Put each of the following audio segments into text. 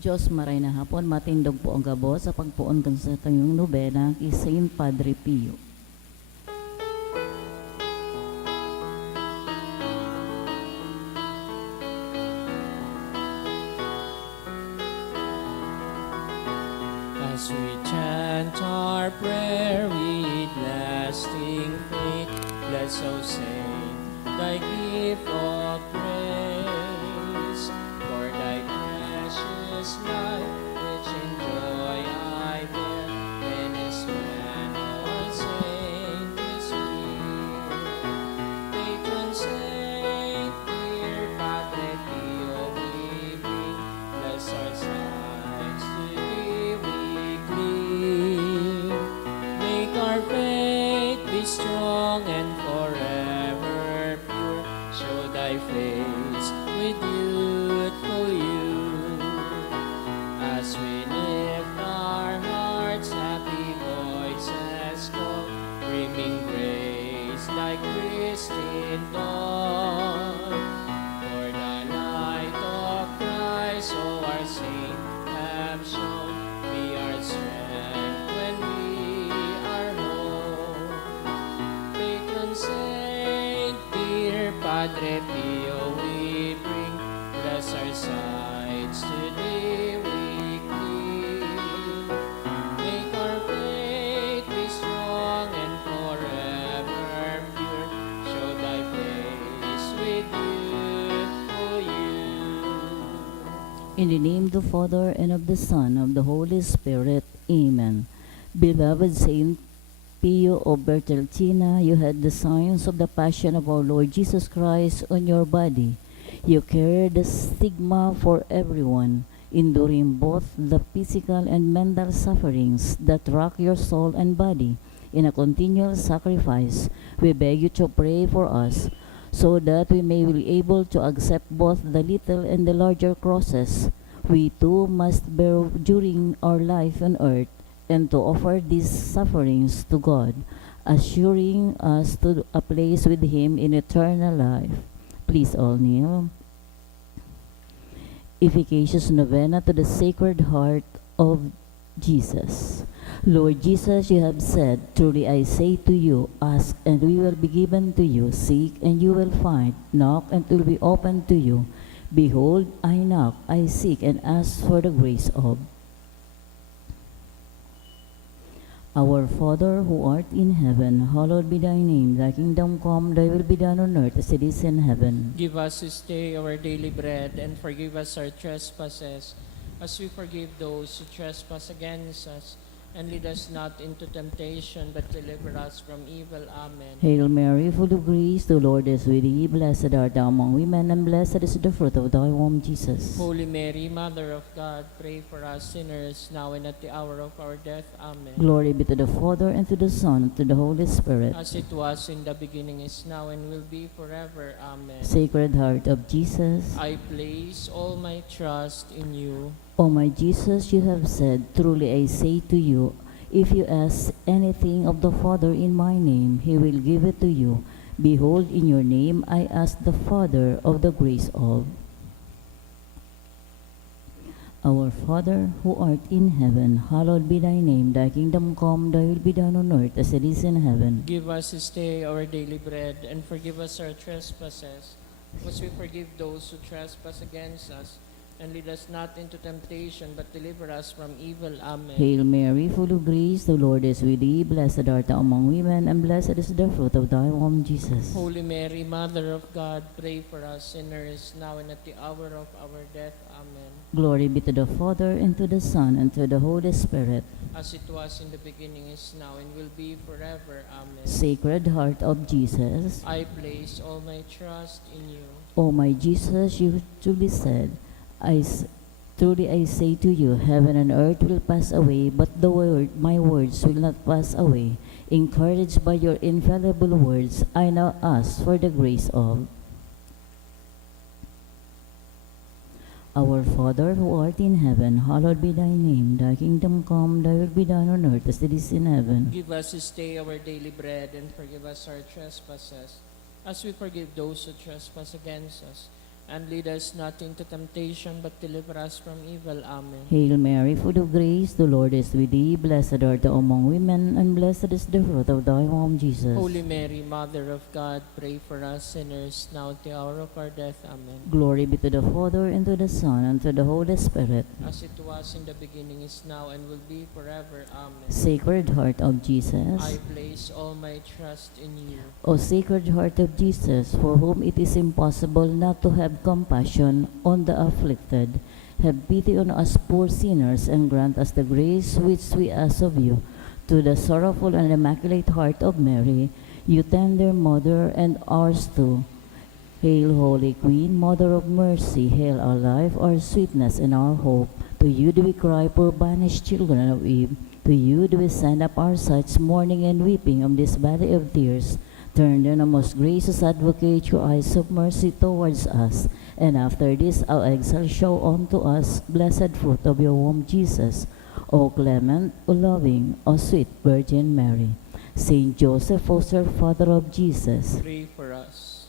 Diyos maray na hapon, matindog po ang gabo sa pagpuon kan sa tayong nobena kay Saint Padre Pio. As we chant our prayer with lasting faith, bless, O Saint, thy gift of praise. For thy precious life, which in joy I bear, then as man or saint is here. Patron saint, dear Padre Pio, we bring, bless our sides to thee we cling. Make our faith be strong and forever pure. Show thy face with youthful youth. As we lift our hearts, happy voices call, bringing grace like Christine dawn. For the light of Christ, O our saint, have shown, be our strength when we are home. Patron saint, dear Padre Pio, we bring, bless our sides today we cling. Make our faith be strong and forever pure. Show thy face with youthful youth. In the name of the Father, and of the Son, and of the Holy Spirit. Amen. Beloved Saint Pio of Bertelcina, you had the signs of the passion of our Lord Jesus Christ on your body. You carried the stigma for everyone, enduring both the physical and mental sufferings that rock your soul and body. In a continual sacrifice, we beg you to pray for us, so that we may be able to accept both the little and the larger crosses we too must bear during our life on earth, and to offer these sufferings to God, assuring us to a place with Him in eternal life. Please all kneel. Efficacious Novena to the Sacred Heart of Jesus. Lord Jesus, you have said, truly I say to you, ask and we will be given to you, seek and you will find, knock and it will be opened to you. Behold, I knock, I seek and ask for the grace of. Our Father who art in heaven, hallowed be thy name. Thy kingdom come, thy will be done on earth as it is in heaven. Give us this day our daily bread, and forgive us our trespasses, as we forgive those who trespass against us. And lead us not into temptation, but deliver us from evil. Amen. Hail Mary, full of grace, the Lord is with thee. Blessed art thou among women, and blessed is the fruit of thy womb, Jesus. Holy Mary, Mother of God, pray for us sinners, now and at the hour of our death. Amen. Glory be to the Father, and to the Son, and to the Holy Spirit. As it was in the beginning, is now, and will be forever. Amen. Sacred Heart of Jesus. I place all my trust in you. O my Jesus, you have said, truly I say to you, if you ask anything of the Father in my name, He will give it to you. Behold, in your name I ask the Father of the grace of. Our Father, who art in heaven, hallowed be thy name. Thy kingdom come, thy will be done on earth as it is in heaven. Give us this day our daily bread, and forgive us our trespasses, as we forgive those who trespass against us. And lead us not into temptation, but deliver us from evil. Amen. Hail Mary, full of grace, the Lord is with thee. Blessed art thou among women, and blessed is the fruit of thy womb, Jesus. Holy Mary, Mother of God, pray for us sinners, now and at the hour of our death. Amen. Glory be to the Father, and to the Son, and to the Holy Spirit. As it was in the beginning, is now, and will be forever. Amen. Sacred Heart of Jesus. I place all my trust in you. O my Jesus, you truly said, truly I say to you, heaven and earth will pass away, but my words will not pass away. Encouraged by your infallible words, I now ask for the grace of. Our Father who art in heaven, hallowed be thy name. Thy kingdom come, thy will be done on earth as it is in heaven. Give us this day our daily bread, and forgive us our trespasses, as we forgive those who trespass against us. And lead us not into temptation, but deliver us from evil. Amen. Hail Mary, full of grace, the Lord is with thee. Blessed art thou among women, and blessed is the fruit of thy womb, Jesus. Holy Mary, Mother of God, pray for us sinners, now at the hour of our death. Amen. Glory be to the Father, and to the Son, and to the Holy Spirit. As it was in the beginning, is now, and will be forever. Amen. Sacred Heart of Jesus. I place all my trust in you. O Sacred Heart of Jesus, for whom it is impossible not to have compassion on the afflicted, have pity on us poor sinners, and grant us the grace which we ask of you. To the sorrowful and immaculate heart of Mary, you tender Mother, and ours too. Hail, Holy Queen, Mother of Mercy, hail our life, our sweetness, and our hope. To you do we cry, poor banished children of Eve. To you do we send up our sighs, mourning and weeping of this valley of tears. Turn then, O most gracious Advocate, your eyes of mercy towards us, and after this our exile show unto us blessed fruit of your womb, Jesus. O clement, O loving, O sweet Virgin Mary. Saint Joseph, foster Father of Jesus. Pray for us.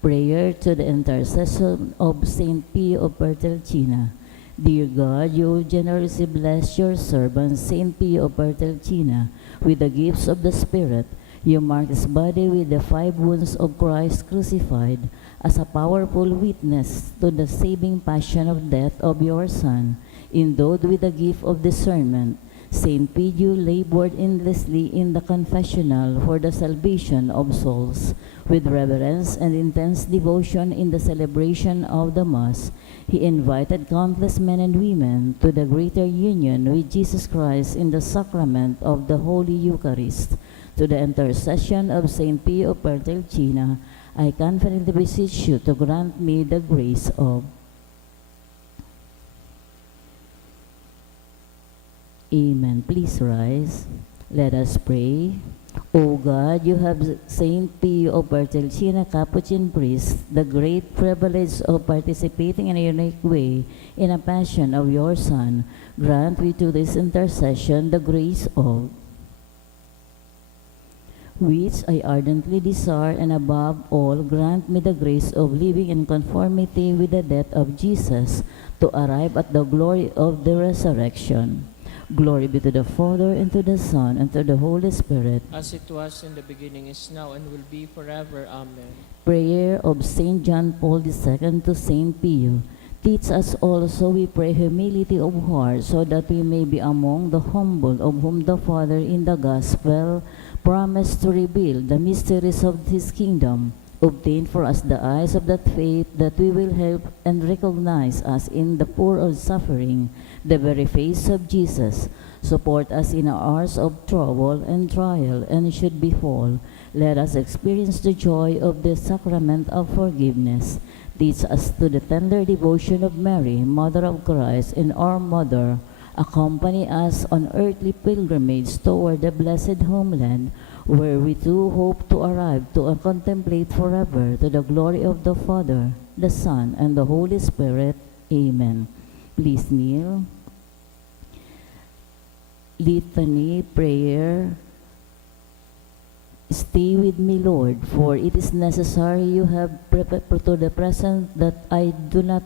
Prayer to the intercession of Saint Pio of Petrelcina. Dear God, you generously bless your servant Saint Pio of Petrelcina with the gifts of the Spirit. You mark his body with the 5 wounds of Christ crucified as a powerful witness to the saving passion of death of your Son. Endowed with the gift of discernment, Saint Pio labored endlessly in the confessional for the salvation of souls. With reverence and intense devotion in the celebration of the Mass, he invited countless men and women to the greater union with Jesus Christ in the sacrament of the Holy Eucharist. To the intercession of Saint Pio of Petrelcina, I confidently beseech you to grant me the grace of. Amen. Please rise. Let us pray. O God, you have Saint Pio of Petrelcina, Capuchin priest, the great privilege of participating in a unique way in a passion of your Son. Grant we to this intercession the grace of, which I ardently desire, and above all, grant me the grace of living in conformity with the death of Jesus, to arrive at the glory of the resurrection. Glory be to the Father, and to the Son, and to the Holy Spirit. As it was in the beginning, is now, and will be forever. Amen. Prayer of Saint John Paul II to Saint Pio. Teach us also, we pray, humility of heart, so that we may be among the humble, of whom the Father in the Gospel promised to reveal the mysteries of his kingdom. Obtain for us the eyes of that faith, that we will help and recognize us in the poor of suffering, the very face of Jesus. Support us in our hours of trouble and trial, and should befall, let us experience the joy of the sacrament of forgiveness. Teach us to the tender devotion of Mary, Mother of Christ, and our Mother. Accompany us on earthly pilgrimage toward the blessed homeland, where we too hope to arrive to contemplate forever to the glory of the Father, the Son, and the Holy Spirit. Amen. Please kneel. Litany prayer. Stay with me, Lord, for it is necessary you have prepared to the present that I do not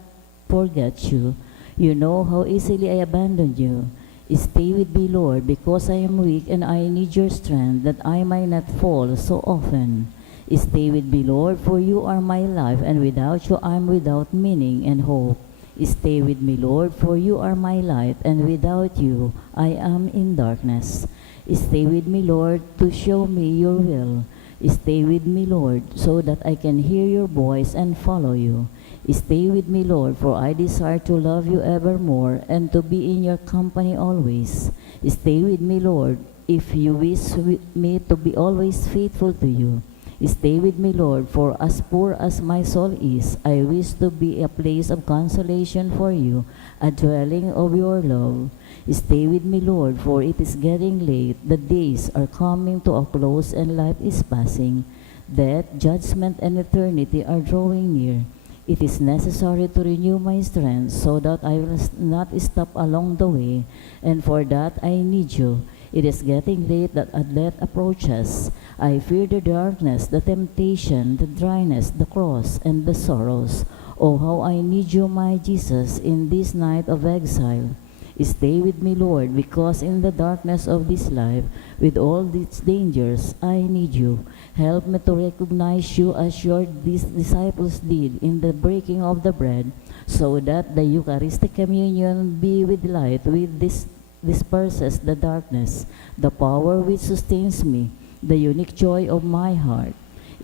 forget you. You know how easily I abandon you. Stay with me, Lord, because I am weak and I need your strength, that I might not fall so often. Stay with me, Lord, for you are my life, and without you I am without meaning and hope. Stay with me, Lord, for you are my light, and without you I am in darkness. Stay with me, Lord, to show me your will. Stay with me, Lord, so that I can hear your voice and follow you. Stay with me, Lord, for I desire to love you evermore and to be in your company always. Stay with me, Lord, if you wish me to be always faithful to you. Stay with me, Lord, for as poor as my soul is, I wish to be a place of consolation for you, a dwelling of your love. Stay with me, Lord, for it is getting late, the days are coming to a close, and life is passing. Death, judgment, and eternity are drawing near. It is necessary to renew my strength so that I will not stop along the way, and for that I need you. It is getting late that death approaches. I fear the darkness, the temptation, the dryness, the cross, and the sorrows. Oh, how I need you, my Jesus, in this night of exile. Stay with me, Lord, because in the darkness of this life, with all its dangers, I need you. Help me to recognize you as your disciples did in the breaking of the bread, so that the Eucharistic communion be with light, with this disperses the darkness, the power which sustains me, the unique joy of my heart.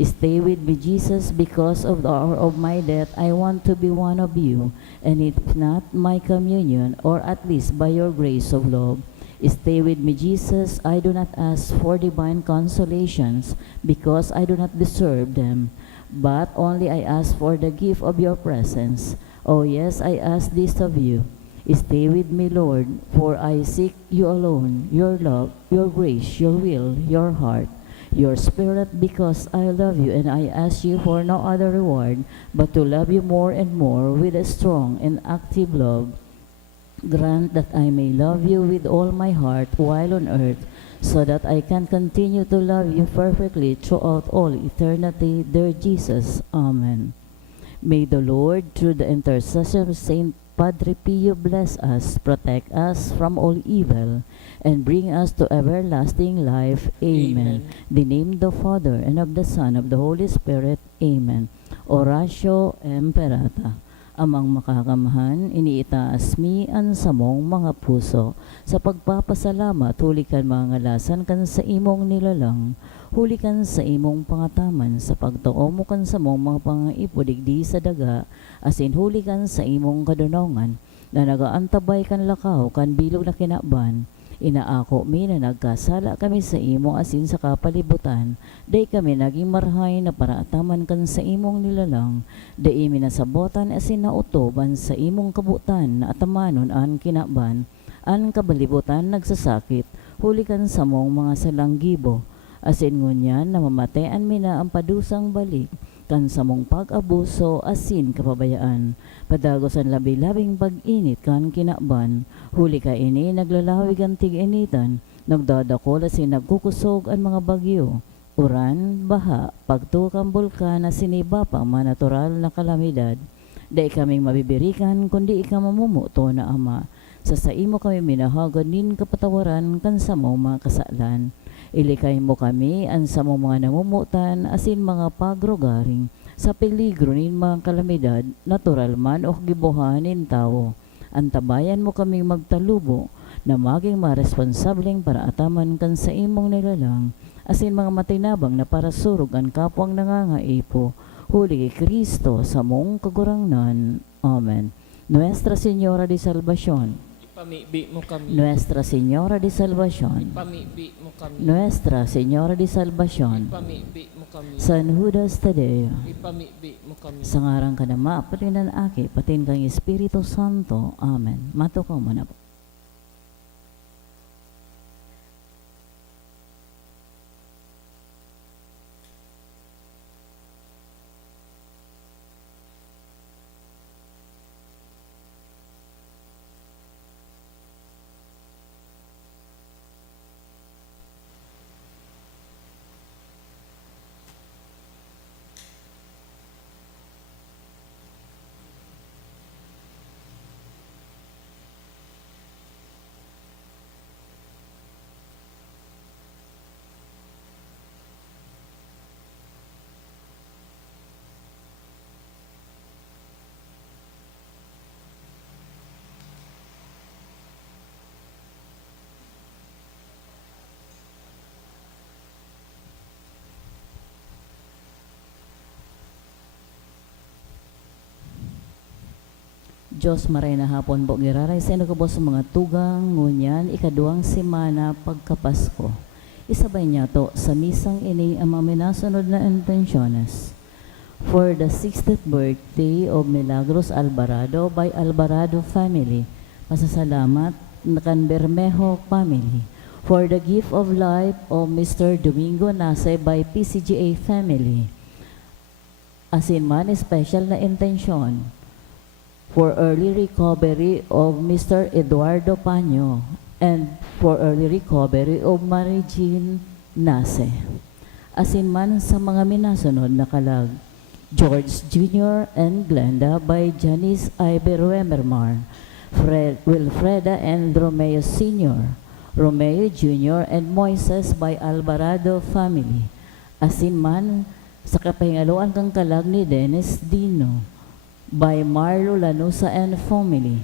Stay with me, Jesus, because of the hour of my death, I want to be one of you, and if not my communion, or at least by your grace of love. Stay with me, Jesus. I do not ask for divine consolations, because I do not deserve them, but only I ask for the gift of your presence. Oh yes, I ask this of you. Stay with me, Lord, for I seek you alone, your love, your grace, your will, your heart, your spirit, because I love you, and I ask you for no other reward but to love you more and more with a strong and active love. Grant that I may love you with all my heart while on earth, so that I can continue to love you perfectly throughout all eternity, dear Jesus. Amen. May the Lord, through the intercession of Saint Padre Pio, bless us, protect us from all evil, and bring us to everlasting life. Amen. The name of the Father, and of the Son, of the Holy Spirit. Amen. Oratio Imperata. Amang makakamhan, iniitaas mi ang samong mga puso. Sa pagpapasalamat, huli kan mga ngalasan kan sa imong nilalang. Huli kan sa imong pangataman, sa pagtuo mo kan sa mong mga pangaipudigdi sa daga, asin huli kan sa imong kadunongan, na nagaantabay kan lakaw kan bilog na kinaban. Inaako mi na nagkasala kami sa imo asin sa kapalibutan, day kami naging marhay na paraataman kan sa imong nilalang, day mi nasabotan asin nautoban sa imong kabutan na atamanon an kinaban, an kabalibutan nagsasakit, huli kan sa mong mga salanggibo, asin ngunyan na mamatayan mi na ang padusang balik, kan sa mong pag-abuso asin kapabayaan, padagosan labi-labing pag-init kan kinaban, huli ka ini naglalawig ang tig-initan, nagdadakol asin nagkukusog ang mga bagyo, uran, baha, pagtukang bulkan na siniba pa mga natural na kalamidad, dahil kaming mabibirikan kundi ikaw mamumuto na Ama, sa imo kami minahagad nin kapatawaran kan sa mga kasalan. Ilikay mo kami ang sa mga namumutan asin mga pagrogaring sa peligro nin mga kalamidad, natural man o gibuhanin tao. Antabayan mo kaming magtalubo na maging maresponsableng para ataman kan sa imong nilalang, asin mga matinabang na para surog ang kapwang nangangaipo. Huli kay Kristo sa mong kagurangnan. Amen. Nuestra Señora de Salvación, Ipamibi mo kami. Nuestra Señora de Salvación, Ipamibi mo kami. Nuestra Señora de Salvación, Ipamibi mo kami. San Judas Tadeo, Ipamibi mo kami. sa ngarang ka na maapalinan aki, patin kang Espiritu Santo. Amen. Matukaw mo na po. Diyos maray na hapon po giraray sa ino sa mga tugang ngunyan ikaduang semana pagkapasko. Isabay niya to sa misang ini ang mga minasunod na intensyones. For the 60th birthday of Milagros Alvarado by Alvarado family, masasalamat na kan Bermejo family. For the gift of life of Mr. Domingo Nase by PCGA family. Asin man special na intensyon for early recovery of Mr. Eduardo Paño and for early recovery of Mary Jean Nase. Asin man sa mga minasunod na kalag, George Jr. and Glenda by Janice Iber Wemermar, Wilfreda and Romeo Sr., Romeo Jr. and Moises by Alvarado family. Asin man sa kapahingaluan kang kalag ni Dennis Dino by Marlo Lanusa and family.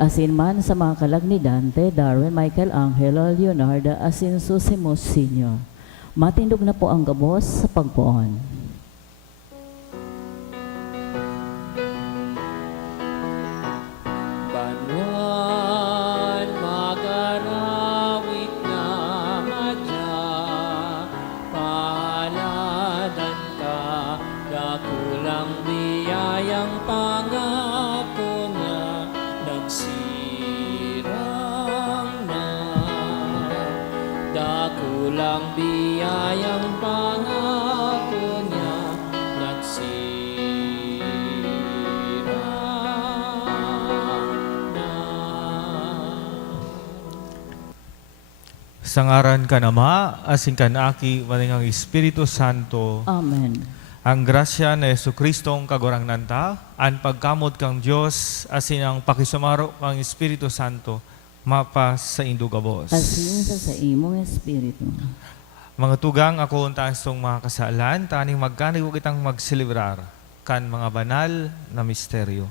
Asin man sa mga kalag ni Dante, Darwin, Michael Angelo, Leonardo, asin Susimos Sr. Matindog na po ang gabos sa pagpuon. Banwan magarawit na madya, paladan ka, dakulang biyayang pangako niya, nagsirang na. Dakulang biyayang pangako niya, nagsirang na. Sangaran ka nama, asin kan aki, maningang Espiritu Santo, Amen. ang grasya na Jesucristong kagurang nanta, ang pagkamot kang Diyos, asin ang pakisumaro kang Espiritu Santo, mapas sa indugabos. Asin sa imong espiritu. Mga tugang ako ang tansong mga kasalan, taning magkanig ko kitang magsilibrar, kan mga banal na misteryo.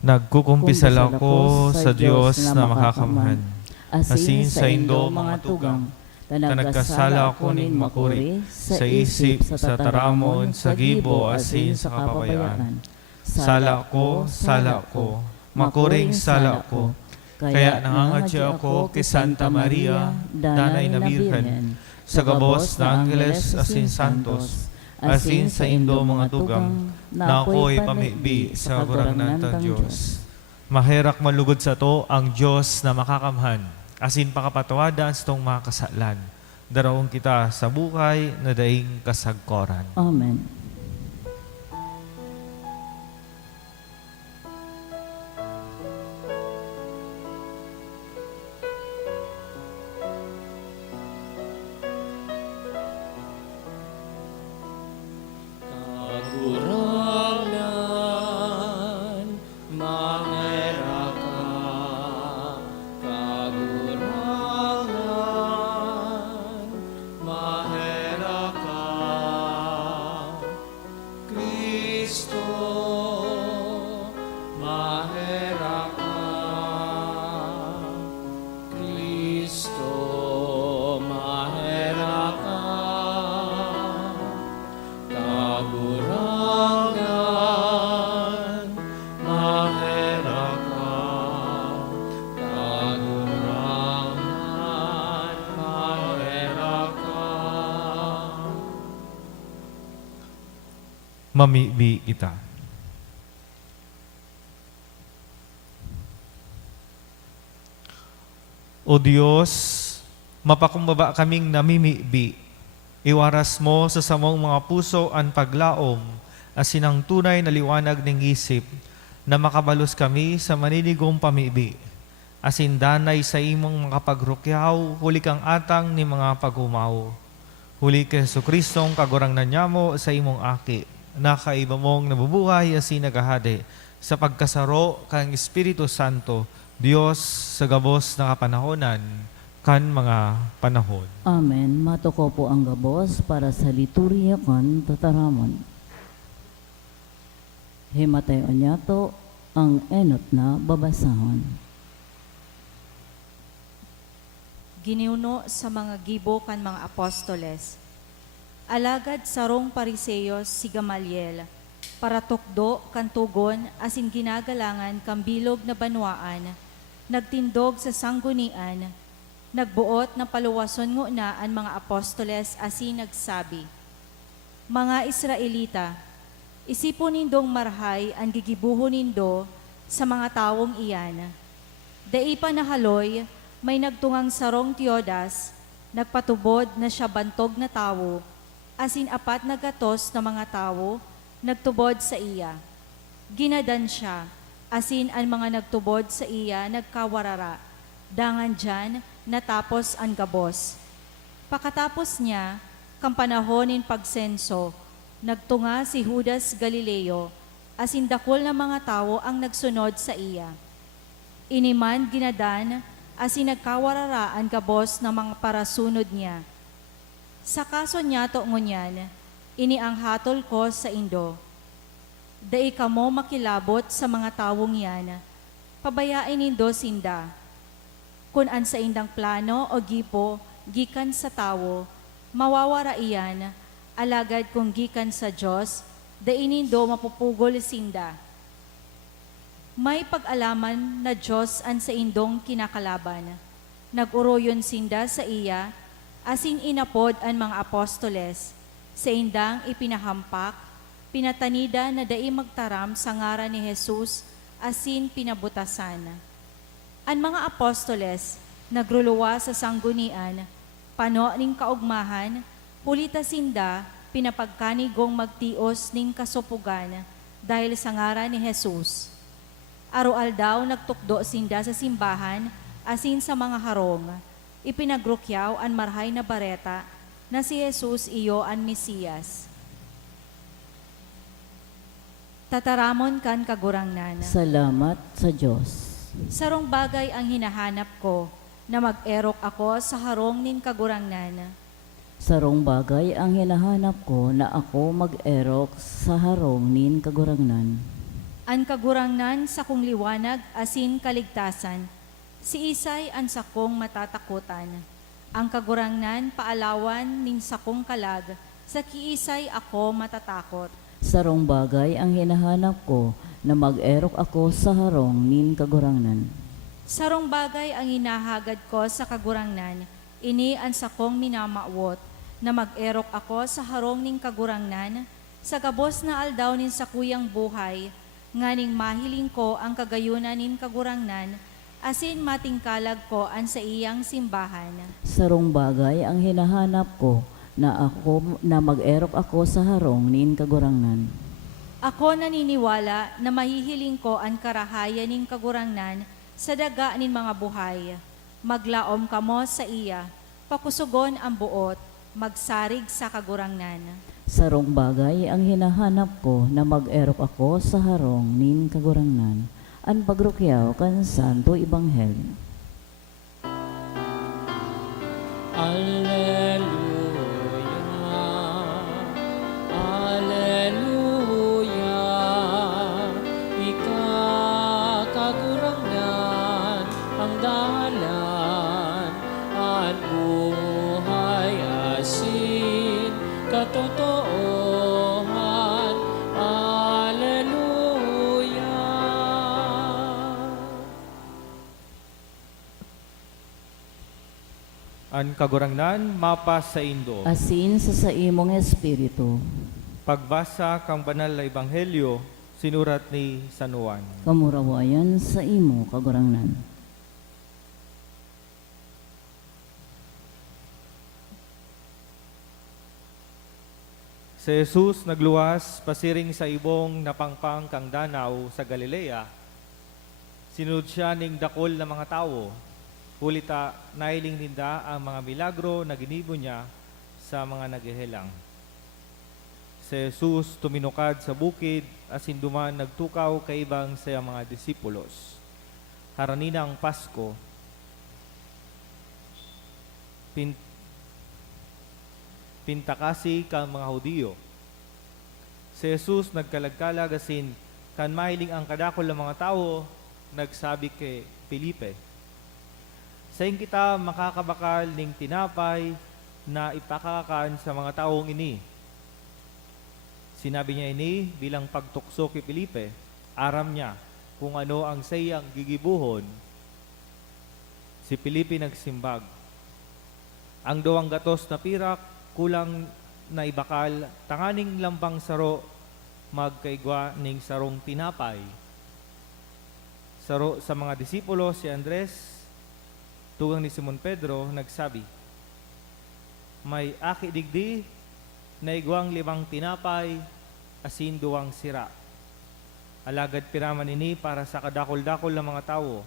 Nagkukumpisal ako sa Diyos na makakamhan. Asin sa indo mga tugang, nagkasala ako ning makuri, sa isip, sa taramon, sa gibo, asin sa kapabayaan. Sala ko, makuring sala ko, kaya nangangadya ako kay Santa Maria, Danay na Birhen, sa gabos na Angeles asin Santos, asin sa indo mga tugang, na ako'y pamibi sa kagurangnan ng Diyos. Maherak malugod sa to ang Diyos na makakamhan, asin pakapatawadan sa tong mga kasalan. Darawang kita sa buhay na daing kasagkoran. Amen. Kagurangan, mahera ka. Kagurangan, mahera ka. Kristo, mahera ka. Kristo, mahera ka. Kagurangan, mahera ka. Kagurangan, mahera ka. Mamibi kita. O Diyos, mapakumbaba kaming namimibi. Iwaras mo sa samong mga puso ang paglaom, asin ang tunay na liwanag ng isip, na makabalos kami sa maninigong pamibi. Asin danay sa imong mga pagrukyaw, huli kang atang ni mga paghumaw. Huli kay Jesucristong kagurang nanyamo sa imong aki, na kaiba mong nabubuhay asin nagahade, sa pagkasaro kang Espiritu Santo, Diyos sa gabos na kapanahonan, kan mga panahon. Amen. Matuko po ang gabos para sa liturya kan tataramon. Himatayon niya to ang enot na babasahon. Giniuno sa mga gibo kan mga apostoles. Alagad sarong pariseyos si Gamaliel, para tukdo kan tugon asin ginagalangan kang bilog na banwaan, nagtindog sa sanggunian, nagbuot ng paluwason nguna ang mga apostoles asin nagsabi, Mga Israelita, isipon nindong marhay ang gigibuhon nindo sa mga tawong iyan. Dai pa nahaloy, may nagtungang sarong Tiodas, nagpatubod na siya bantog na tawo, asin apat na gatos na mga tawo, nagtubod sa iya. Ginadan siya, asin ang mga nagtubod sa iya nagkawarara. Dangan dyan, natapos ang gabos. Pakatapos niya, kang panahon nin pagsenso, nagtunga si Judas Galileo, asin dakol na mga tao ang nagsunod sa iya. Iniman ginadan, asin nagkawarara ang gabos ng mga parasunod niya. Sa kaso niya to ngunyan, ini ang hatol ko sa Indo. Dai kamo makilabot sa mga tawong yan, pabayain nindo sinda. Kung an sa indang plano o gipo, gikan sa tawo, mawawara iyan, alagad kung gikan sa Diyos, dai nindo mapupugol sinda. May pag-alaman na Diyos an sa indong kinakalaban. Nag-uroyon sinda sa iya, asin inapod ang mga apostoles, sa indang ipinahampak, pinatanida na dai magtaram sa ngaran ni Jesus, asin pinabutasan. Ang mga apostoles, nagruluwa sa sanggunian, pano ning kaugmahan, pulita sinda, pinapagkanigong magtios ning kasupugan, dahil sa ngaran ni Jesus. Arual daw nagtukdo sinda sa simbahan, asin sa mga harong, ipinagrukyaw an marhay na bareta, na si Jesus iyo an Mesiyas. Tataramon kan kagurangnan. Salamat sa Diyos. Sarong bagay ang hinahanap ko, na mag-erok ako sa harong nin kagurangnan. Sarong bagay ang hinahanap ko na ako mag-erok sa harong nin kagurangnan. An kagurangnan sa kong liwanag asin kaligtasan, si Isay an sakong matatakutan. Ang kagurangnan paalawan nin sakong kalag, sa kiisay ako matatakot. Sarong bagay ang hinahanap ko na mag-erok ako sa harong nin kagurangnan. Sarong bagay ang hinahagad ko sa kagurangnan, ini ang sakong minamawot, na mag-erok ako sa harong ning kagurangnan, sa gabos na aldaw nin sakuyang buhay, nganing mahiling ko ang kagayunan nin kagurangnan, asin matingkalag ko an sa iyang simbahan. Sarong bagay ang hinahanap ko na mag-erok ako sa harong nin kagurangnan. Ako naniniwala na mahihiling ko ang karahayan ning kagurangnan sa daga nin mga buhay. Maglaom kamo sa iya, pakusugon ang buot, magsarig sa kagurangnan. Sarong bagay ang hinahanap ko na mag-erok ako sa harong nin kagurangnan. An pagrukyaw kan Santo Ebanghelyo. Alleluia, Alleluia, ikakagurangnan ang dalan, at buhay asin katotohan. Alleluia. An kagurangnan, mapas sa Indo. Asin sa imong espiritu, Pagbasa kang banal na ebanghelyo, sinurat ni San Juan. kamurawayan sa imo kagurangnan. Si Jesus nagluwas pasiring sa ibong napangpang kang danaw sa Galilea. Sinunod siya ning dakol na mga tao. Hulita nailing ninda ang mga milagro na ginibo niya sa mga naghehelang. Si Jesus tuminukad sa bukid asin duman nagtukaw kay ibang sa mga disipulos. Haranina ang Pasko. Pintakasi kang mga Hudiyo. Si Jesus nagkalagkalag asin kan mahiling ang kadakol ng mga tao, nagsabi kay Felipe, "Saing kita makakabakal ning tinapay na ipakakan sa mga taong ini." Sinabi niya ini bilang pagtukso kay Felipe, aram niya kung ano ang sayang gigibuhon. Si Felipe nagsimbag, "Ang 200 na pirak kulang na ibakal, tanganing lambang saro, magkaigwa ning sarong tinapay." Saro sa mga disipulo si Andres, tugang ni Simon Pedro, nagsabi, "May aki digdi na igwang 5 tinapay, asin 2 sira. Alagad piraman ini para sa kadakol-dakol ng mga tao."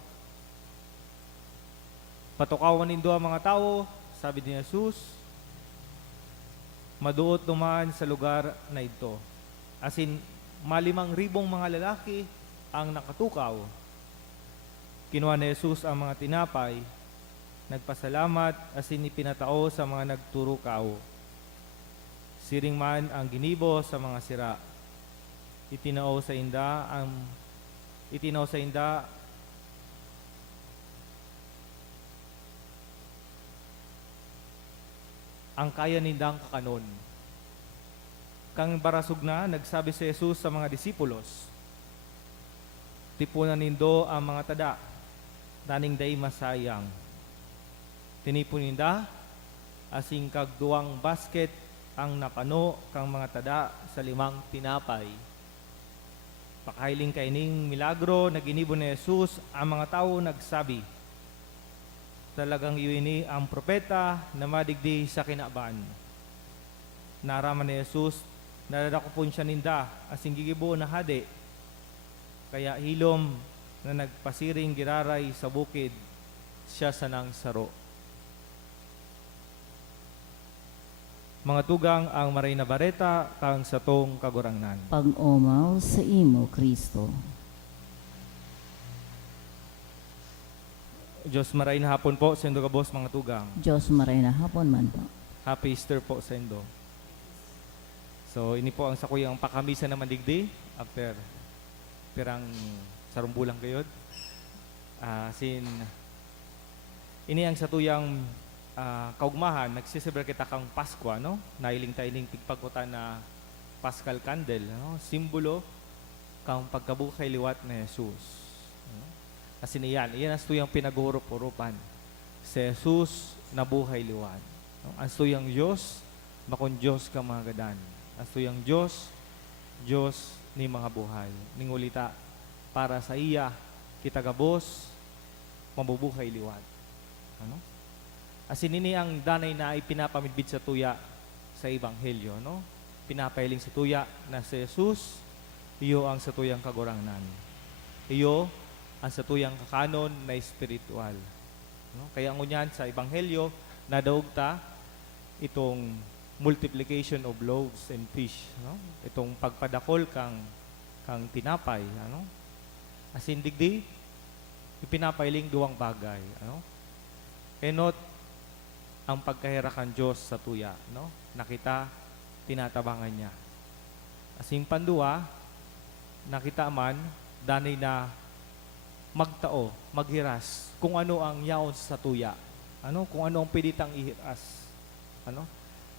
Patukawan nindo ang mga tao, sabi ni Jesus, maduot dumaan sa lugar na ito. As in, 5,000 mga lalaki ang nakatukaw. Kinuha ni Jesus ang mga tinapay, nagpasalamat, as in ipinatao sa mga nagturukaw. Siring man ang ginibo sa mga sira. Itinaw sa inda ang kaya nindang kakanon. Kang barasog na, nagsabi si Jesus sa mga disipulos, tipunan nindo ang mga tada, daning day masayang. Tinipon ninda, asing kagduang basket ang napano kang mga tada sa 5 tinapay. Pakailing kaining milagro na ginibo ni Jesus, ang mga tao nagsabi, talagang iwini ang propeta na madigdi sa kinabaan. Naraman ni Jesus, nadadakupon siya ninda, asing gigibo na hade, kaya hilom na nagpasiring giraray sa bukid, siya sanang saro. Mga tugang ang maray na bareta, kang satong kagurangnan. Pag-omaw sa imo, Kristo. Diyos maray na hapon po sa indo kabos mga tugang. Diyos maray na hapon man po. Happy Easter po sa indo. So ini po ang sakuyang pakamisa na mandigdi after pirang sarumbulang gayod. Ini ang satuyang kaugmahan, nagsisibra kita kang Pasko, no? Nailing tayo ning pigpagutan na Paschal Candle, no? Simbolo kang pagkabuhay liwat na Jesus. No? Kasi iyan ang tuyang pinag-urup-urupan. Si Jesus na buhay liwat. No? Ang tuyang Diyos, makon Diyos ka mga gadan. Ang tuyang Diyos, Diyos ni mga buhay. Ningulita, para sa iya, kita gabos, mabubuhay liwat. Ano? Asin ini ang danay na ipinapamidbid sa tuya sa Ebanghelyo, no? Pinapailing sa tuya na si Jesus, iyo ang sa tuyang kagurangnan. Iyo ang sa tuyang kakanon na espiritual. No? Kaya ngunyan sa Ebanghelyo, nadaog ta itong multiplication of loaves and fish, no? Itong pagpadakol kang tinapay, ano? Asin digdi, ipinapailing duwang bagay, ano? Enot ang pagkahirakan Diyos sa tuya, no? Nakita, tinatabangan niya. Asing pandua, nakita man, danay na magtao, maghiras, kung ano ang yaon sa tuya. Ano? Kung ano ang pweditang ihiras. Ano?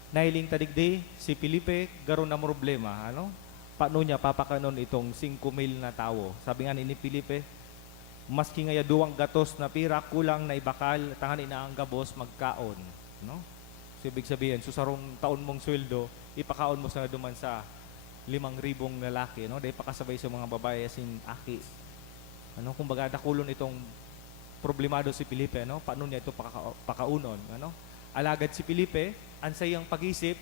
Nahiling tadigdi, si Felipe, garon na problema. Ano? Paano niya papakanon itong 5,000 na tao? Sabi nga ni Felipe, maski nga duwang gatos na pira, kulang na ibakal, tangan inaang gabos, magkaon. No? So, ibig sabihin, susarong taon mong sweldo, ipakaon mo sa duman sa 5,000 lalaki, no? Dahil pakasabay sa mga babae asin aki. Ano? Kumbaga, nakulon itong problemado si Felipe, no? Paano niya ito pakaunon, ano? Alagad si Felipe, ansay ang pag-isip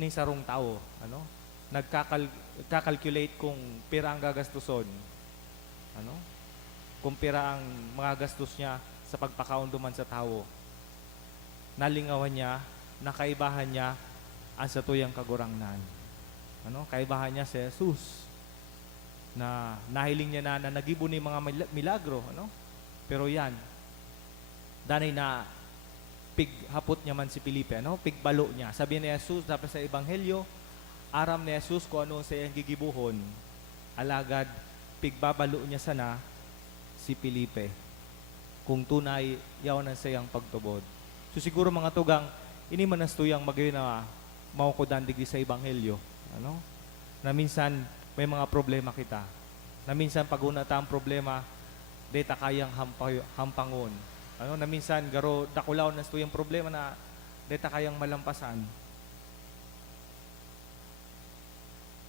ni sarong tao, ano? Nagkakalculate kung pira ang gagastuson, ano? Kumpira ang mga gastos niya sa pagpakaon duman sa tao. Nalingawan niya, nakaibahan niya ang sa tuyang kagurangnan. Ano? Kaibahan niya si Jesus. Na nahiling niya na nagibo ni mga milagro, ano? Pero yan, danay na pighapot niya man si Felipe, ano? Pigbalo niya. Sabi ni Jesus, dapat sa Ebanghelyo, aram ni Jesus kung ano sa iyang gigibuhon. Alagad, pigbabalo niya sana si Felipe kung tunay yaw na sayang pagtubod. So siguro mga tugang, ini man as tuyang magayon na maukudan digdi sa Ebanghelyo, ano? Na minsan may mga problema kita. Na minsan pag unata ang problema, deta kayang hampangon. Ano? Na minsan garo dakulaw na tuyang problema na deta kayang malampasan.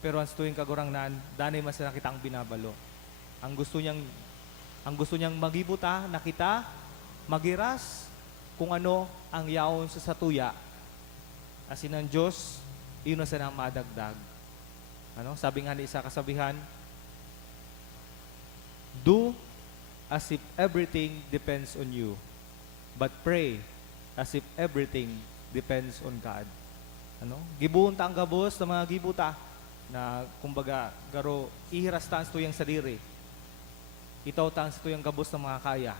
Pero ang tuyong kagurangnan, danay mas nakita ang binabalo. Ang gusto niyang magibuta, nakita, magiras, kung ano ang yaon sa satuya. Asin ng Diyos, iyon na sa nang madagdag. Ano? Sabi nga ni isa kasabihan, do as if everything depends on you, but pray as if everything depends on God. Ano? Gibuon ta ang gabos sa mga gibuta na kumbaga garo ihiras ta ang tuyang sadiri. Itaw ta ang tuyang gabos ng mga kaya.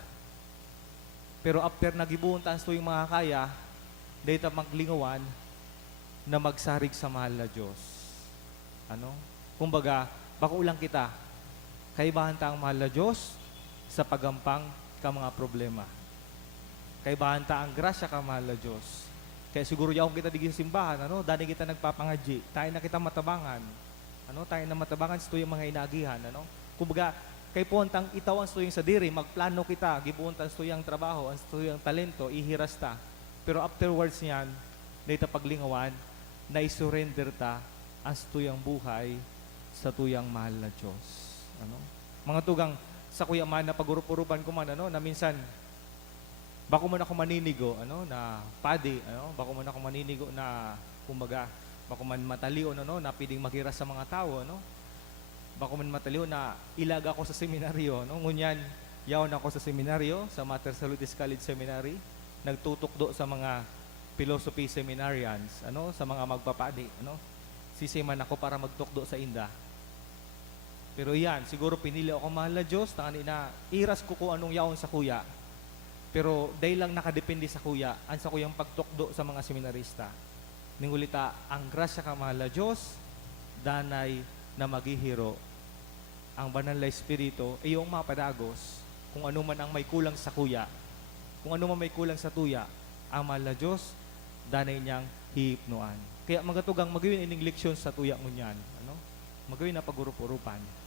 Pero after nagibuon ta ang tuyang mga kaya, dahil maglingawan na magsarig sa mahal na Diyos. Ano? Kumbaga, bako ulang kita, kaibahan ta ang mahal na Diyos sa pagampang ka mga problema. Kaibahan ta ang grasya ka mahal na Diyos. Kaya siguro yaong kita digin simbahan, ano? Dani kita nagpapangadji, tayo na kita matabangan. Ano? Tayo na matabangan sa tuyong mga inagihan, ano? Kumbaga, kay puntang itaw ang tuyong sa diri, magplano kita, gibuon ta ang tuyong trabaho, ang tuyong talento, ihiras ta. Pero afterwards niyan, dahil paglingawan, na isurrender ta ang tuyang buhay sa tuyang mahal na Diyos. Ano? Mga tugang sa kuya man na pagurup-urupan ko man, ano, na minsan, bako man ako maninigo, ano, na padi, ano, bako man ako maninigo na, kumbaga, bako man mataliw, ano, na pwedeng maghiras sa mga tao, ano, bako man mataliw na ilaga ako sa seminaryo, no? Ngunyan, yaon ako sa seminaryo, sa Mater Salutis College Seminary, nagtutukdo sa mga philosophy seminarians, ano, sa mga magpapadi, ano, sisiman ako para magtukdo sa inda. Pero yan, siguro pinili ako mahal na Diyos, na iras ko kung anong yaon sa kuya. Pero dahil lang nakadepende sa kuya, ang sa kuyang pagtukdo sa mga seminarista. Ningulita, ang grasya ka mahal na Diyos, danay na maghihiro. Ang banal na Espiritu, iyong mapadagos, kung ano man ang may kulang sa kuya, kung ano man may kulang sa tuya, ang mahal na Diyos, danay niyang hihipnuan. Kaya magatugang magawin ining leksyon sa tuya ngunyan. Ano? Magawin na pagurup-urupan.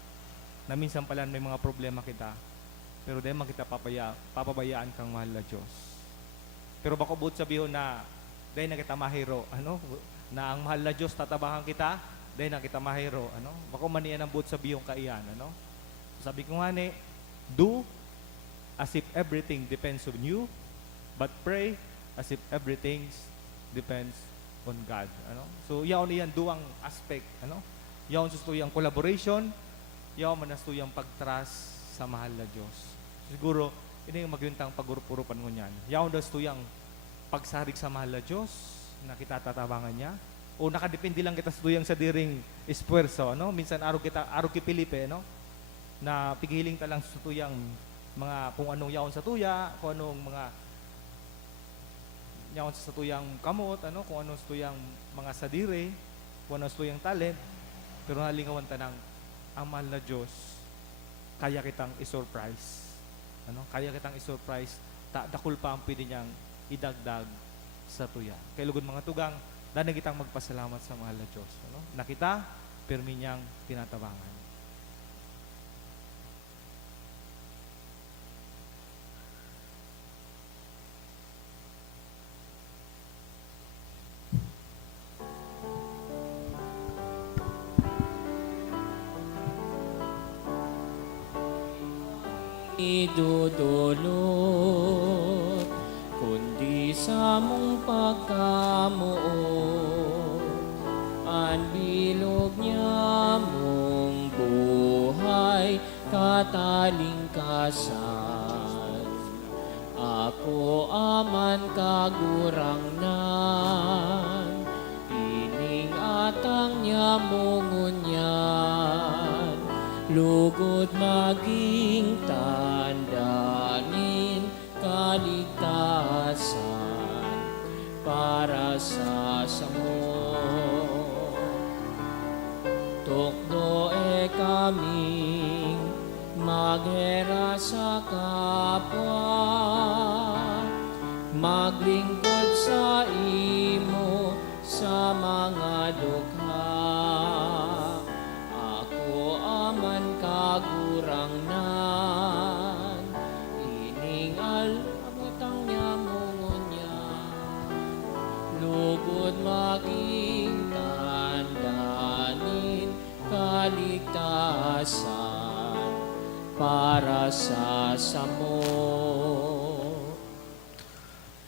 Na minsan pala may mga problema kita, pero dahil man kita papabayaan kang mahal na Diyos. Pero bako buot sabihin na dahil na kita mahiro, ano? Na ang mahal na Diyos tatabahan kita, dahil na kita mahiro, ano? Bako maniyan ang buot sabihin kaiyan, ano? So sabi ko nga ni, do as if everything depends on you, but pray as if everything depends on God. Ano? So, yaon iyan duang aspect. Ano? Yaon sa tuyang collaboration, yaon man sa tuyang pagtrust sa mahal na Diyos. Siguro, ini yung magyuntang pagurup-urupan mo niyan. Yaon daw sa tuyang pagsarig sa mahal na Diyos, na kita tatabangan niya, o nakadepende lang kita sa tuyang sa diring espuerso. Ano? Minsan, araw ki Pilipe, no? Na pigiling ta lang sa tuyang mga, kung anong yaon sa tuya, kung anong mga yaon sa tuyang kamot, ano, kung ano sa tuyang mga sadire, kung ano sa tuyang talent, pero nalingawan tanang ang mahal na Diyos, kaya kitang i-surprise. Ano? Kaya kitang i-surprise, dakul pa ang pwede niyang idagdag sa tuya. Kaya lugod mga tugang, dahil kitang magpasalamat sa mahal na Diyos. Ano? Nakita, permi niyang tinatabangan. idudulot, kundi sa mong pagkamuot, ang bilog niya mong buhay, katalingkasan. Ako aman kagurangnan, ining atang niya mongunyan, lugod maging tandanin kaligtasan para sa samo. Tukdo kaming maghera sa kapwa, maglingkod sa imo sa mga dukha. Ako aman kagurangnan, ining alabutang niya mongonya, lugod maging tandanin kaligtasan para sa samo.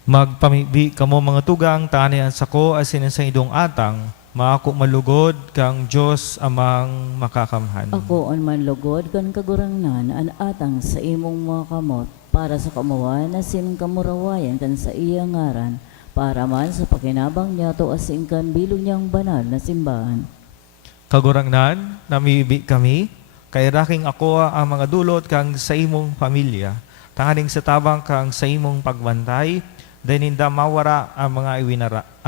Magpamibi kamo mga tugang, tani ang sako asin sa idong atang, maako malugod kang Diyos amang makakamhan. Ako on manlugod kan kagurangnan an atang sa imong mga kamot para sa kamuan asin kamurawayan kan sa iya ngaran para man sa pakinabang niya to asin kan bilog niyang banal na simbahan. Kagurangnan, namibi kami, kay raking ako ang mga dulot kang sa imong pamilya, tanganing sa tabang kang sa imong pagbantay, daninda mawara ang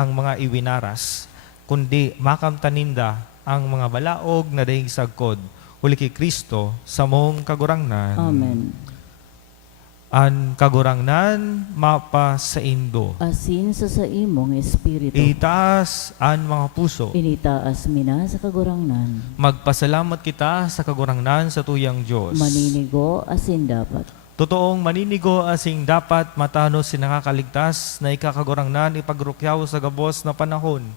mga iwinaras, kundi makamtaninda ang mga balaog na daing sagkod, uli kay Kristo sa mong kagurangnan. Amen. An kagurangnan mapa sa indo. Asin sa imong espiritu. Itaas an mga puso. Initaas mina sa kagurangnan. Magpasalamat kita sa kagurangnan sa tuyang Diyos. Maninigo asin dapat. Totoong maninigo asing dapat matano si nakakaligtas na ikakagurangnan ipagrukyaw sa gabos na panahon.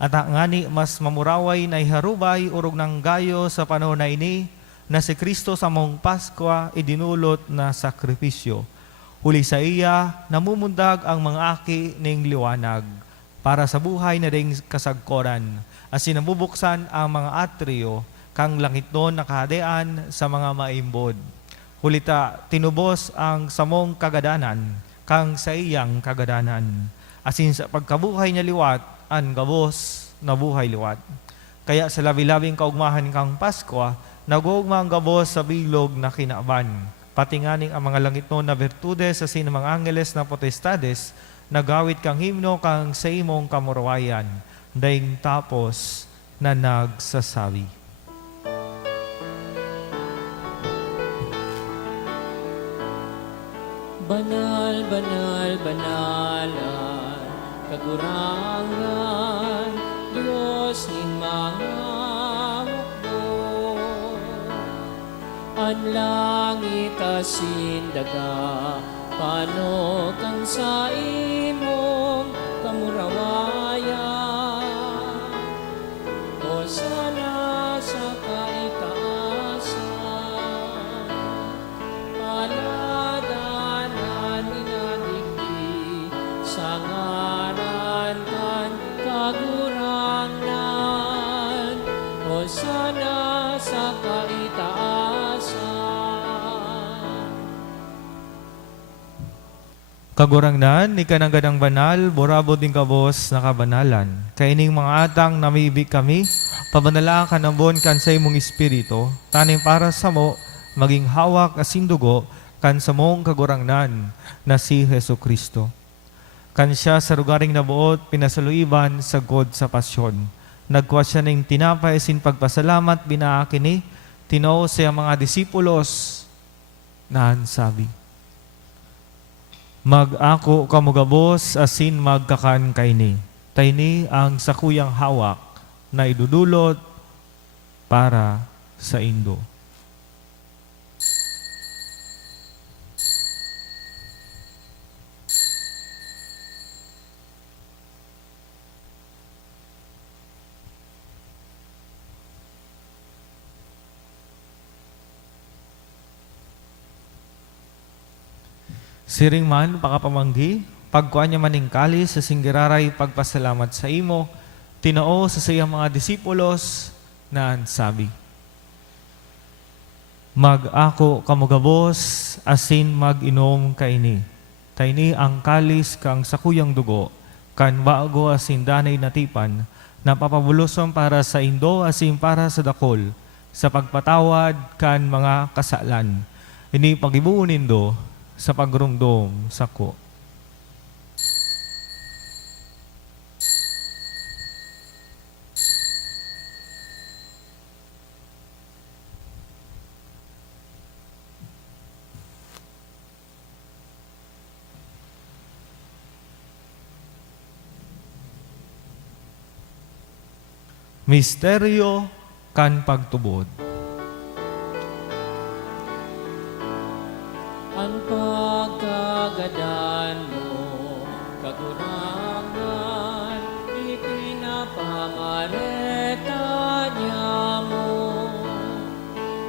At ngani mas mamuraway na iharubay urog ng gayo sa panahon na ini na si Kristo sa mong Paskwa idinulot na sakripisyo. Huli sa iya, namumundag ang mga aki ning liwanag para sa buhay na ding kasagkoran. As sinabubuksan ang mga atriyo kang langit doon nakahadean sa mga maimbod. Hulita, tinubos ang samong kagadanan kang sa iyang kagadanan. Asin sa pagkabuhay niya liwat, an gabos na buhay liwat. Kaya sa labi-labing kaugmahan kang Paskwa, nagugma ang gabos sa bilog na kinaban. Patinganing ang mga langit noon na bertudes sa mga angeles na potestades, nagawit kang himno kang sa imong kamurawayan, daing tapos na nagsasabi. Banal, banal, banalan, kagurangan, Diyos ni mga mukdo. Ang langit asin daga, pano kang sa imong kamurawayan. O sana sa kaitaasan, paladanan inadigdi, sa ngaran kan kagurangan. O sana sa kaitaasan. Kagurangnan, ikanangganang banal, borabo din kabos na kabanalan. Kaining mga atang namibig kami, pabanala ka ng bon kan sa imong espiritu, taning para sa mo, maging hawak asin dugo, kan sa mong kagurangnan na si Hesu Kristo. Kan siya sa lugaring nabuot, pinasaluiban sa God sa pasyon. Nagkuha siya ng tinapay sin pagpasalamat, binaakini, tinao siya mga disipulos na sabi, mag-ako kamugabos asin magkakan kayni. Tayni ang sakuyang hawak na idudulot para sa indo. Siring man, pakapamanggi, pagkuhan niya maning kalis sa singgiraray pagpasalamat sa imo, tinao sa sayang mga disipulos na sabi, mag-ako kamugabos, asin mag-inom kaini. Tayni ang kalis kang sakuyang dugo, kan bago asin danay natipan, na papabulosom para sa indo asin para sa dakol, sa pagpatawad kan mga kasalan. Ini pagibuon nindo, sa pagrumdom sako. Misteryo kan pagtubod. Ang pagkagadan mo, kagurangan, ipinapangareta niya mo.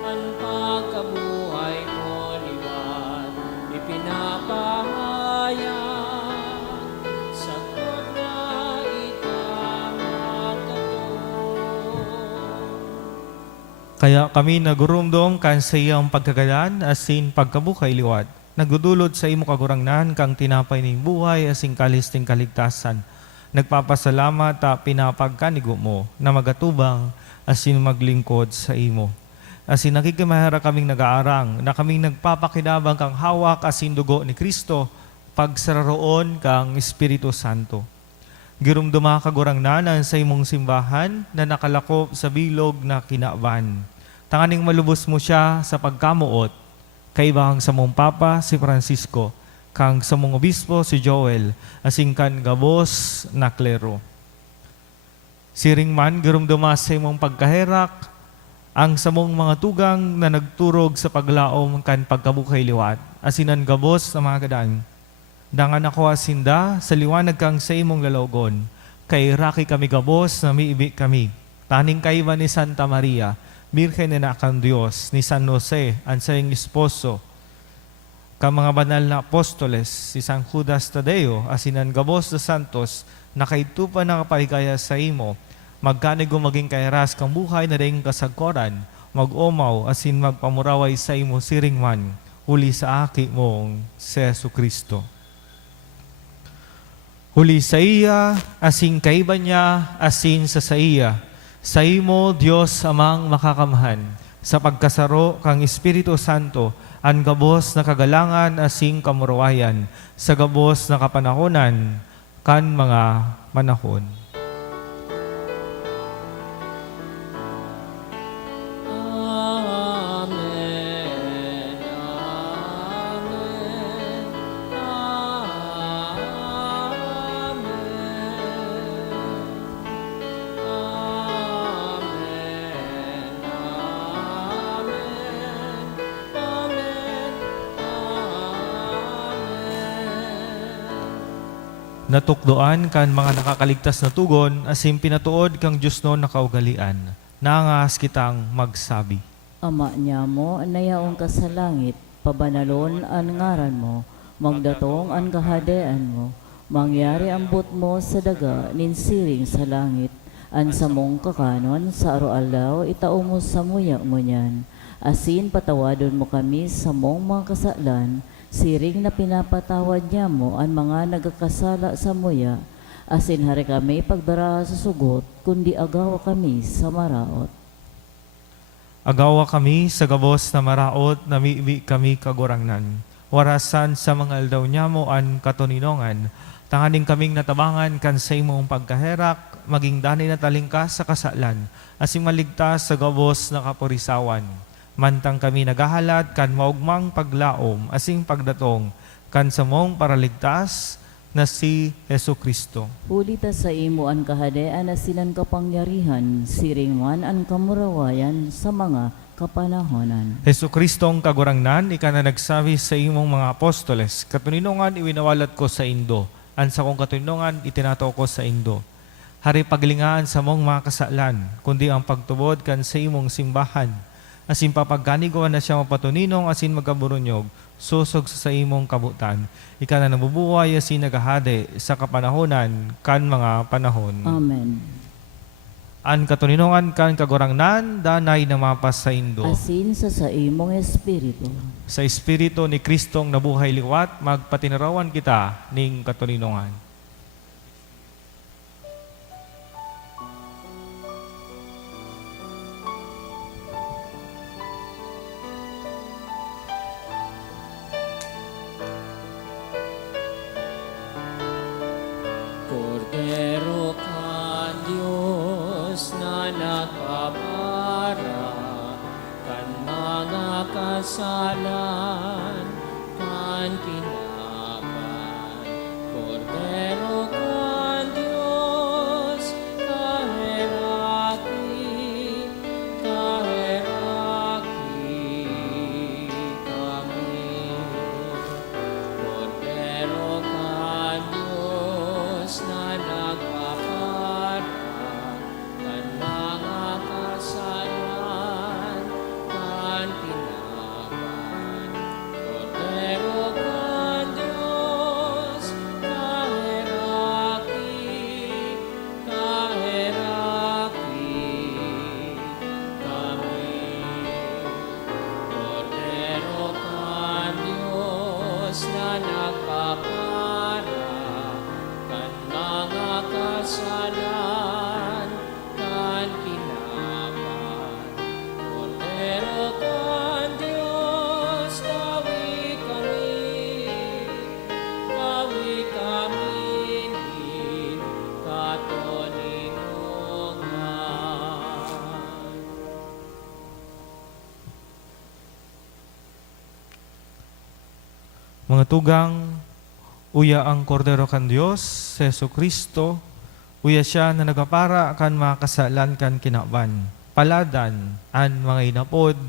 Ang pagkabuhay mo, liwan, ipinapahayag. Sagot na itamang totoo. Kaya kami nagurumdom kan sa iyang pagkagalan asin pagkabukay liwat. Nagdudulot sa imo kagurangnan kang tinapay ning buhay asin kalis ting kaligtasan. Nagpapasalamat ta pinapagkanigo mo na magatubang asin maglingkod sa imo. Asin nakikimahara kaming nag-aarang na kaming nagpapakinabang kang hawak asin dugo ni Kristo pagsararoon kang Espiritu Santo. Girumduma kagurangnanan sa imong simbahan na nakalakop sa bilog na kinaban. Tanganing malubos mo siya sa pagkamuot, kaibahang sa mong Papa si Francisco, kang sa mong Obispo si Joel, asing kan gabos na klero. Siring man, girumduma sa imong pagkaherak, ang samong mga tugang na nagturog sa paglaom kan pagkabukay liwat, asinan gabos na mga gadaan. Dangan ako asinda sa liwanag kang sa imong lalogon, kay raki kami gabos na miibi kami. Taning kaiba ni Santa Maria, Birhen na kang Diyos, ni San Jose, ang sa iyong esposo, ka mga banal na apostoles, si San Judas Tadeo, asinan gabos na santos, na kaitupan na kapaligaya sa imo, magkanigo maging kairas kang buhay na ring kasagkoran, mag-umaw, asin magpamuraway sa imo siring man, huli sa aki mong si Jesu Kristo. Huli sa iya, asing kaiba niya, asin sa iya. Sa imo, Diyos amang makakamhan, sa pagkasaro kang Espiritu Santo, ang gabos na kagalangan asing kamurawayan, sa gabos na kapanahonan, kan mga manahon. Amen. Amen. Natukdoan kan mga nakakaligtas na tugon, asim pinatuod kang Diyos no nakaugalian. Nangas kitang magsabi. Ama niya mo, nayaong ka sa langit, pabanalon ang ngaran mo, magdatong ang kahadean mo, mangyari ang but mo sa daga, ninsiring sa langit, ang samong kakanon sa araw-alaw, itao mo sa muya mo niyan. Asin patawadon mo kami sa mong mga kasalan, siring na pinapatawad niya mo ang mga nagkakasala sa muya, asin hari kami pagdara sa sugot, kundi agawa kami sa maraot. Agawa kami sa gabos na maraot na miibi kami kagurangnan. Warasan sa mga aldaw niya mo ang katuninongan. Tanganing kaming natabangan kan sa imong pagkaherak, maging danay na talingkas sa kasalan, asin maligtas sa gabos na kapurisawan. Mantang kami nagahalat kan maugmang paglaom, asing pagdatong, kan sa mong paraligtas na si Jesu Kristo. Ulita sa imo ang kahadean na sinan kapangyarihan, siring man ang kamurawayan sa mga kapanahonan. Jesu Kristong kagurangnan, ika na nagsabi sa imong mga apostoles, katuninongan iwinawalat ko sa Indo, an sa kong katuninongan itinato ko sa Indo. Hari paglingaan sa mong mga kasalan, kundi ang pagtubod kan sa imong simbahan. Asin papagganigawan na siya mapatuninong asin magaburunyog, susog sa imong kabutan. Ika na nabubuhay asin nagahade sa kapanahonan kan mga panahon. Amen. An katuninongan kan kagurangnan, danay na mapas sa Indo. Asin sa imong espiritu. Sa Espiritu ni Kristong nabuhay liwat, magpatinarawan kita ning katuninongan. Cordero ka, Diyos na nakapara, kan mga kasalan, kan tinapan. Cordero ka, Diyos, kaheraki kami. Cordero ka, Diyos na nagpapara, kan mga kasalan, kan tinapan. Mga tugang, uya ang kordero kan Dios, Jesu Kristo, uya siya na nagapara kan mga kasalan kan kinaban. Paladan an mga inapod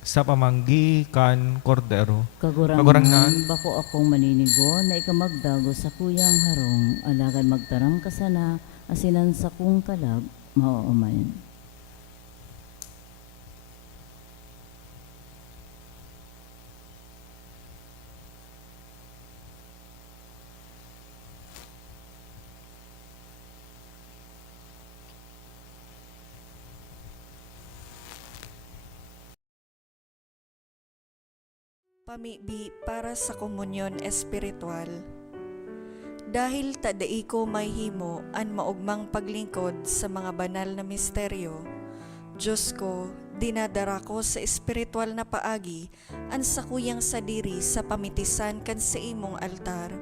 sa pamanggi kan kordero. Kagurangnan, Kagurangnan, bako akong maninigo na ikamagdago sa kuyang harong, alagan magtarang kasana, asinan sa kung kalab, mauumayan. Pamibi para sa komunyon espiritual. Dahil tadai ko may himo an maugmang paglingkod sa mga banal na misteryo, Diyos ko, dinadara ko sa espiritual na paagi an sakuyang sadiri sa pamitisan kan sa imong altar.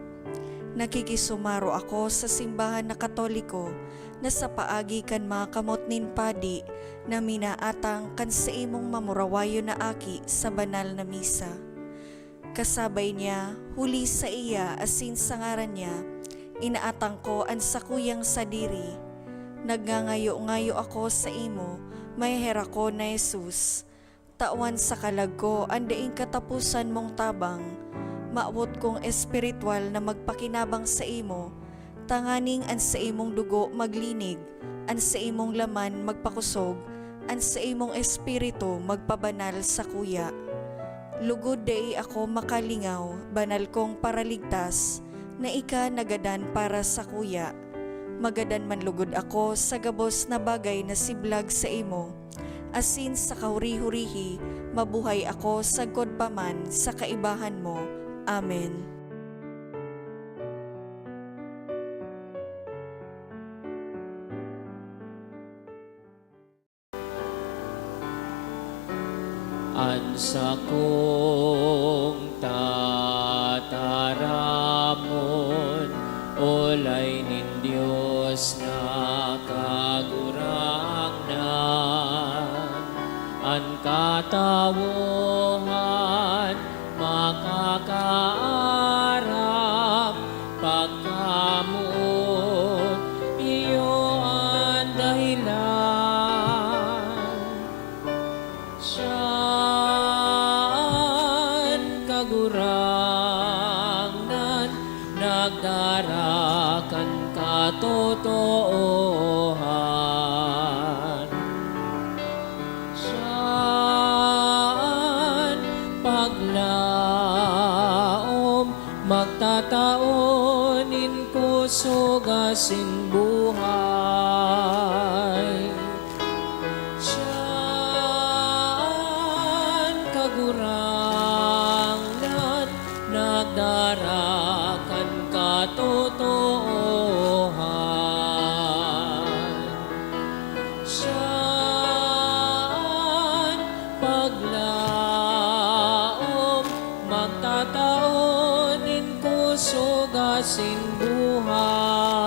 Nakikisumaro ako sa simbahan na Katoliko na sa paagi kan mga kamot nin padi na minaatang kan sa imong mamurawayo na aki sa banal na misa. Kasabay niya, huli sa iya asin sa ngaran niya, inaatang ko ang sakuyang sadiri. Nagngangayo-ngayo ako sa imo, may hera ko na Jesus. Tawan sa kalag ko, andaing katapusan mong tabang. Maawot kong espiritual na magpakinabang sa imo, tanganing an sa imong dugo maglinig, an sa imong laman magpakusog, an sa imong espiritu magpabanal sa kuya. Lugod day ako makalingaw, banal kong paraligtas, na ika nagadan para sa kuya. Magadan man lugod ako sa gabos na bagay na siblag sa imo. Asin sa kahuri-hurihi, mabuhay ako sa godpaman sa kaibahan mo. Amen. Ansa kong tataramon, olay nin Diyos na kagurangnan. An katawohan makakaarap, pagkamuot iyo ang dahilan. Siyaan kagurangnan, nagdarakan katotohan. Siyaan paglaom, magtataonin ko sugasin buhay. Siyaan kagurangnan, nagdarakan katotohan. Siyaan paglaom, magtataonin ko sugasin buhay.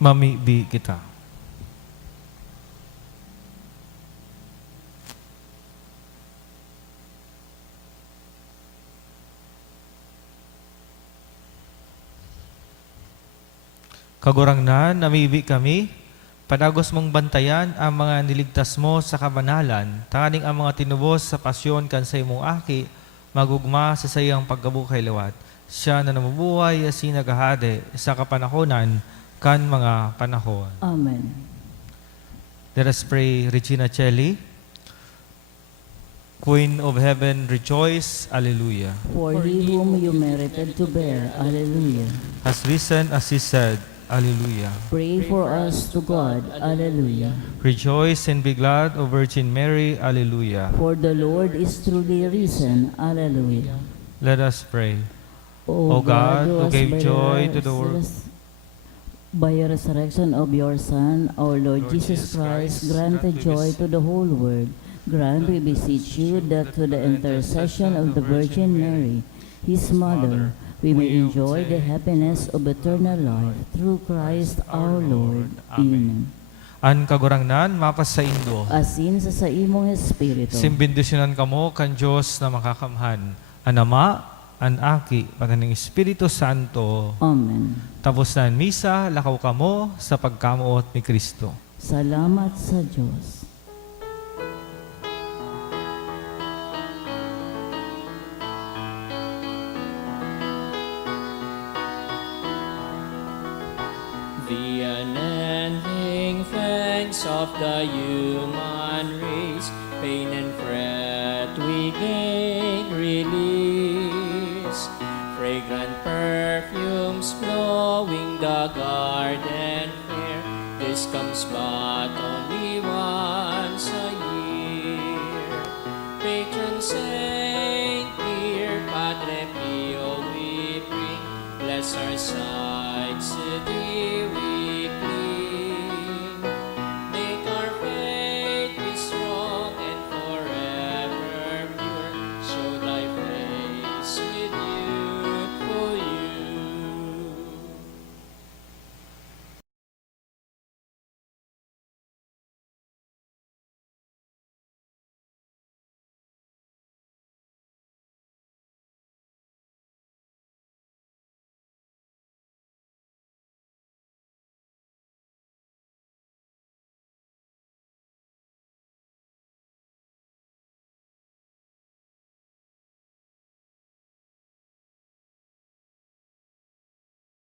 mamibi kita. Kagurangnan, namibi kami, padagos mong bantayan ang mga niligtas mo sa kabanalan, tanganing ang mga tinubos sa pasyon kan sa imong aki, magugma sa sayang pagkabukay liwat. Siya na namubuhay asin nagahade sa kapanahonan kan mga panahon. Amen. Let us pray, Regina Celli. Queen of Heaven, rejoice. Alleluia. For he whom you merited to bear. Alleluia. Has risen as he said. Alleluia. Pray for us to God. Alleluia. Rejoice and be glad, O Virgin Mary. Alleluia. For the Lord is truly risen. Alleluia. Let us pray. O God, who has gave by joy to the the world, by the resurrection of your Son, our Lord Jesus Christ, granted joy to the whole world. Grant, we beseech you, that through the intercession of the Virgin Mary, his mother, we may enjoy the happiness of eternal life through Christ our Lord. Amen. an kagurangnan mapasaindo. Asin sa imong espiritu. Simbindisyonan kamo kan Diyos na makakamhan. An Ama, an Aki, pati ng Espiritu Santo. Amen. Tapos na ang misa, lakaw kamo sa pagkamuot ni Kristo. Salamat sa Diyos. The unending thanks of the human race, pain and fret we gain release. Fragrant perfumes blowing the garden fair, this comes but only